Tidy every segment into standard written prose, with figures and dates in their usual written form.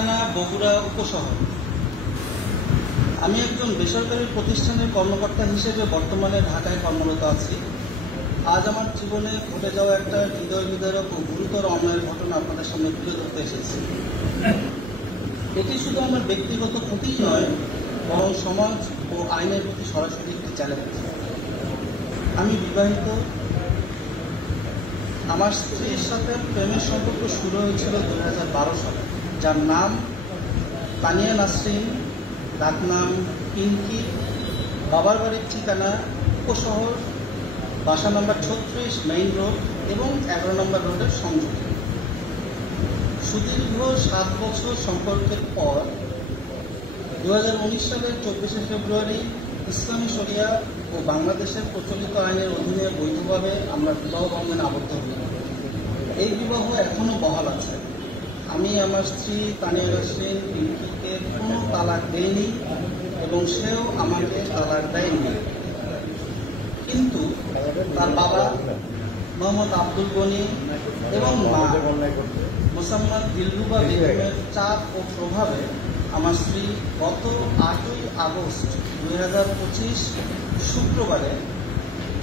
ঠিকানা বগুড়া উপশহর। আমি একজন বেসরকারি প্রতিষ্ঠানের কর্মকর্তা হিসেবে বর্তমানে ঢাকায় কর্মরত আছি। আজ আমার জীবনে ঘটে যাওয়া একটা হৃদয় বিদারক ও গুরুতর অন্যায়ের ঘটনা আপনাদের সামনে তুলে ধরতে এসেছি। এটি শুধু আমার ব্যক্তিগত ক্ষতি নয়, বরং সমাজ ও আইনের প্রতি সরাসরি একটি চ্যালেঞ্জ। আমি বিবাহিত। আমার স্ত্রীর সাথে প্রেমের সম্পর্ক শুরু হয়েছিল 2012 সালে, যার নাম তানিয়া নাসরিন, ডাকনাম পিঙ্কি। বাবার বাড়ির ঠিকানা উপশহর, বাসা নম্বর 36 মেইন রোড এবং 11 নম্বর রোডের সংযোগে। সুদীর্ঘ 7 বছর সম্পর্কের পর 2019 সালের 24শে ফেব্রুয়ারি ইসলামী শরিয়া ও বাংলাদেশের প্রচলিত আইনের অধীনে বৈধভাবে আমরা বিবাহ বন্ধনে আবদ্ধ হই। এই বিবাহ এখনো বহাল আছে। আমি আমার স্ত্রী তানিয়া নাসরিন পিঙ্কিকে কোনো তালাক দেয়নি এবং সেও আমাকে তালাক দেয়নি। কিন্তু তার বাবা মোহাম্মদ আব্দুল গনি এবং মা মোসাম্মদ দিলরুবা বেগমের চাপ ও প্রভাবে আমার স্ত্রী গত 8ই আগস্ট 2025 শুক্রবারে,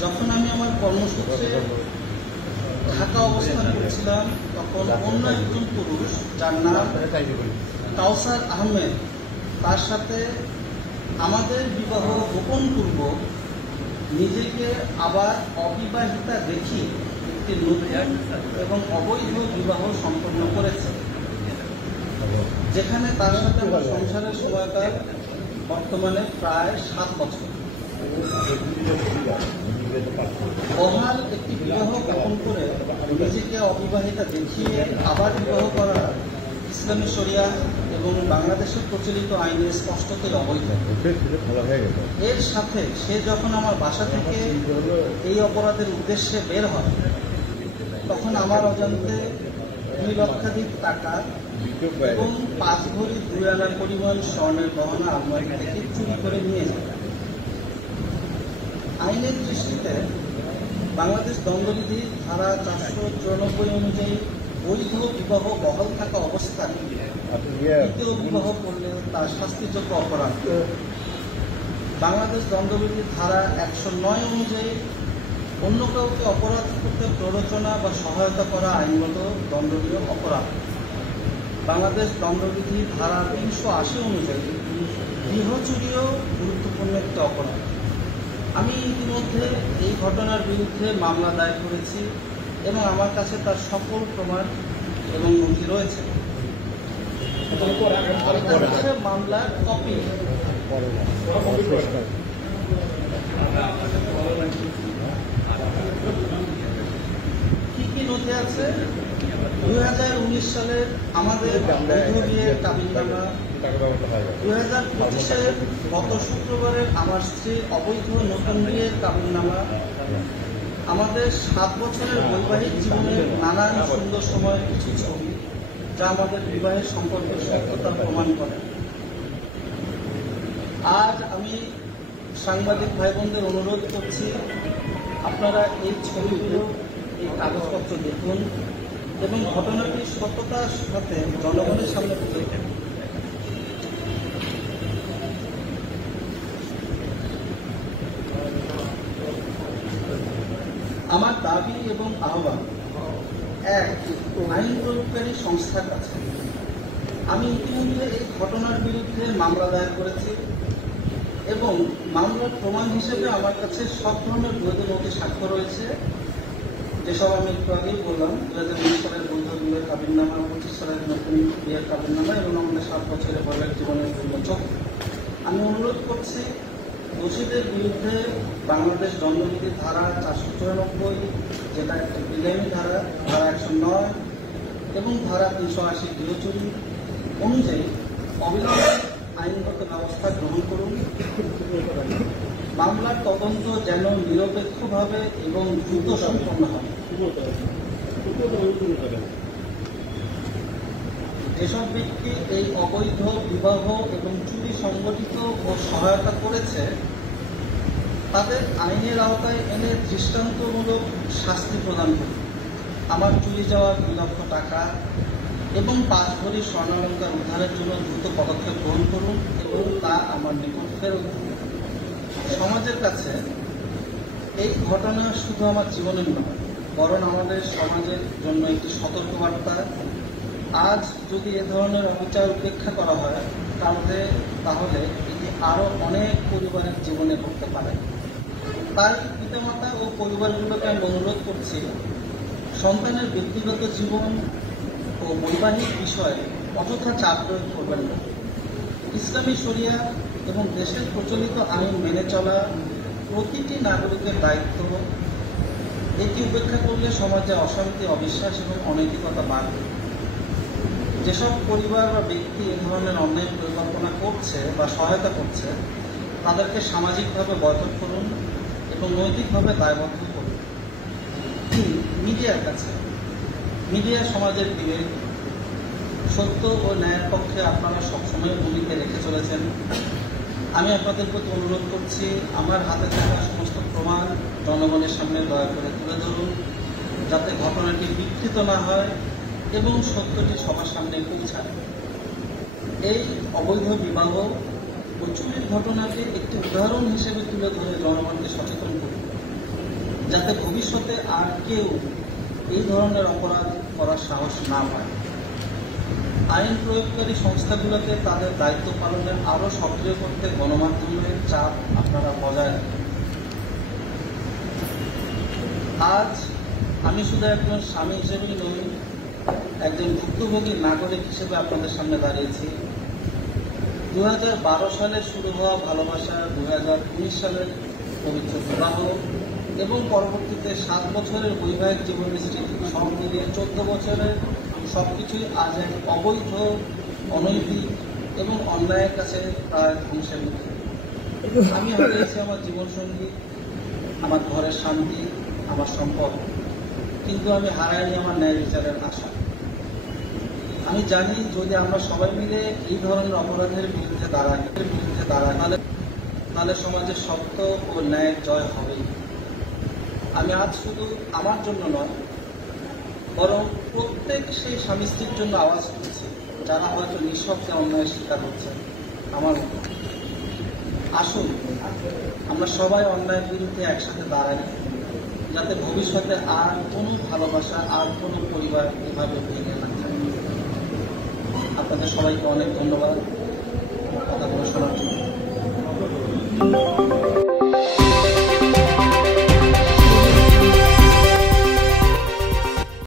যখন আমি আমার কর্মসূত্রে ঢাকা অবস্থান করছিলাম, তখন অন্য একজন পুরুষ যার নাম কাউসার আহমেদ, তার সাথে আমাদের বিবাহ গোপন পূর্বক নিজেকে আবার অবিবাহিতা দেখি একটি নতুন এবং অবৈধ বিবাহ সম্পন্ন করেছে, যেখানে তার সাথে আমার সংসারের সময়কাল বর্তমানে প্রায় 7 বছর। বহাল একটি বিবাহ গোপন করে নিজেকে অবিবাহিতা দেখিয়ে আবার বিবাহ করা ইসলামী শরিয়া এবং বাংলাদেশের প্রচলিত আইনে স্পষ্টতই অবৈধ। এর সাথে সে যখন আমার বাসা থেকে এই অপরাধের উদ্দেশ্যে বের হয়, তখন আমার অজান্তে 2 লক্ষাধিক টাকা এবং 5 ভরি 2 আনা পরিমাণ স্বর্ণের গহনা আলমারি থেকে চুরি করে নিয়ে যায়। আইনের দৃষ্টিতে বাংলাদেশ দণ্ডবিধি ধারা 494 অনুযায়ী বৈধ বিবাহ বহাল থাকা অবস্থায় দ্বিতীয় বিবাহ করলে তার শাস্তিযোগ্য অপরাধ। বাংলাদেশ দণ্ডবিধি ধারা 109 অনুযায়ী অন্য কাউকে অপরাধ করতে প্ররোচনা বা সহায়তা করা আইনগত দণ্ডনীয় অপরাধ। বাংলাদেশ দণ্ডবিধি ধারা 380 অনুযায়ী গৃহচুরিও গুরুত্বপূর্ণ একটি অপরাধ। আমি ইতিমধ্যে এই ঘটনার বিরুদ্ধে মামলা দায়ের করেছি এবং আমার কাছে তার সকল প্রমাণ এবং নথি রয়েছে। মামলার কপি কি কি নথি আছে? 2019 সালের আমাদের বৈধ বিয়ের কাবিননামা, 2025-এর গত শুক্রবারের আমার স্ত্রীর অবৈধ নতুন বিয়ের কাবিননামা, আমাদের 7 বছরের বৈবাহিক জীবনের নানান সুন্দর সময়ের কিছু ছবি, যা আমাদের বিবাহের সম্পর্কের সত্যতা প্রমাণ করে। আজ আমি সাংবাদিক ভাই বোনদের অনুরোধ করছি, আপনারা এই ছবিগুলো, এই কাগজপত্র দেখুন এবং ঘটনাটির সত্যতার সাথে জনগণের সামনে তুলে ধরুন। আমার দাবি এবং আহ্বান, 1, আইন প্রয়োগকারী সংস্থার কাছে। আমি ইতিমধ্যে এই ঘটনার বিরুদ্ধে মামলা দায়ের করেছি এবং মামলার প্রমাণ হিসেবে আমার কাছে সব ধরনের বৈধ নথি সাক্ষ্য রয়েছে, যেসব আমি একটু আগেই বললাম। 2019 সালের বৈধ বিয়ের কাবিননামা, 25 সালের নতুন বিয়ের কাবিননামা এবং আমাদের 7 বছরের বৈবাহিক জীবনের উন্মোচক। আমি অনুরোধ করছি, দোষীদের বিরুদ্ধে বাংলাদেশ দণ্ডবিধি ধারা 494, যেটা একটা বিগামী ধারা, ধারা 109 এবং ধারা 380 গৃহচুরি অনুযায়ী অবিলম্বে আইনগত ব্যবস্থা গ্রহণ করুন। মামলার তদন্ত যেন নিরপেক্ষভাবে এবং দ্রুত সম্পন্ন হয়। যেসব ব্যক্তি এই অবৈধ বিবাহ এবং চুরি সংগঠিত ও সহায়তা করেছে, তাদের আইনের আওতায় এনে দৃষ্টান্তমূলক শাস্তি প্রদান করুন। আমার চুরি যাওয়া 2 লক্ষ টাকা এবং 5 ভরি স্বর্ণালঙ্কার উদ্ধারের জন্য দ্রুত পদক্ষেপ গ্রহণ করুন এবং তা আমার নিকট ফেরত দিন। সমাজের কাছে এই ঘটনা শুধু আমার জীবনের নয়, বরং আমাদের সমাজের জন্য একটি সতর্কবার্তা। আজ যদি এ ধরনের অবিচার উপেক্ষা করা হয় তাহলে এটি আরও অনেক পরিবারের জীবনে ঘটতে পারে। তাই পিতামাতা ও পরিবারগুলোকে আমি অনুরোধ করছি, সন্তানের ব্যক্তিগত জীবন ও বৈবাহিক বিষয়ে অযথা চাপ প্রয়োগ করবেন না। ইসলামী শরিয়া এবং দেশের প্রচলিত আইন মেনে চলা প্রতিটি নাগরিকের দায়িত্ব। এটি উপেক্ষা করলে সমাজে অশান্তি, অবিশ্বাস এবং অনৈতিকতা বাড়বে। যেসব পরিবার বা ব্যক্তি এ ধরনের অন্যায় পরিকল্পনা করছে বা সহায়তা করছে, তাদেরকে সামাজিকভাবে বয়কট করুন এবং নৈতিকভাবে দায়বদ্ধ করুন। মিডিয়ার কাছে, মিডিয়া সমাজের বিবেক, সত্য ও ন্যায়ের পক্ষে আপনারা সবসময় ভূমিকা রেখে চলেছেন। আমি আপনাদের প্রতি অনুরোধ করছি, আমার হাতে থাকা সমস্ত প্রমাণ জনগণের সামনে দয়া করে তুলে ধরুন, যাতে ঘটনাটি বিকৃত না হয় এবং সত্যটি সবার সামনে পৌঁছায়। এই অবৈধ বিবাহ ও চুরির ঘটনাকে একটি উদাহরণ হিসেবে তুলে ধরে জনগণকে সচেতন করুন, যাতে ভবিষ্যতে আর কেউ এই ধরনের অপরাধ করার সাহস না পায়। আইন প্রয়োগকারী সংস্থাগুলোকে তাদের দায়িত্ব পালনে আরও সক্রিয় করতে গণমাধ্যমের চাপ আপনারা বজায় রাখুন। আজ আমি শুধু একজন স্বামী হিসেবেই নই, একজন ভুক্তভোগী নাগরিক হিসেবে আপনাদের সামনে দাঁড়িয়েছি। 2012 সালে শুরু হওয়া ভালোবাসা, 2019 সালের পবিত্র বিবাহ এবং পরবর্তীতে 7 বছরের বৈবাহিক জীবনের স্মৃতি সব মিলিয়ে 14 বছরের সবকিছুই আজ এক অবৈধ, অনৈতিক এবং অন্যায়ের কাছে প্রায় ধ্বংসের মুখে। আমি হারিয়েছি আমার জীবনসঙ্গী, আমার ঘরের শান্তি, আমার সম্পদ, কিন্তু আমি হারাইনি আমার ন্যায় বিচারের আশা। আমি জানি যদি আমরা সবাই মিলে এই ধরনের অপরাধের বিরুদ্ধে দাঁড়াই তাহলে সমাজের সত্য ও ন্যায়ের জয় হবেই। আমি আজ শুধু আমার জন্য নয়, বরং প্রত্যেক সেই স্বামী স্ত্রীর জন্য আওয়াজ করছি যারা হয়তো নিঃশব্দে অন্যায়ের শিকার হচ্ছে আমার মতো। আসুন আমরা সবাই অন্যায়ের বিরুদ্ধে একসাথে দাঁড়াই, যাতে ভবিষ্যতে আর কোনো ভালোবাসা, আর কোনো পরিবার এভাবে ভেঙে না যায়। আপনাদের সবাইকে অনেক ধন্যবাদ কথাগুলো শোনার জন্য।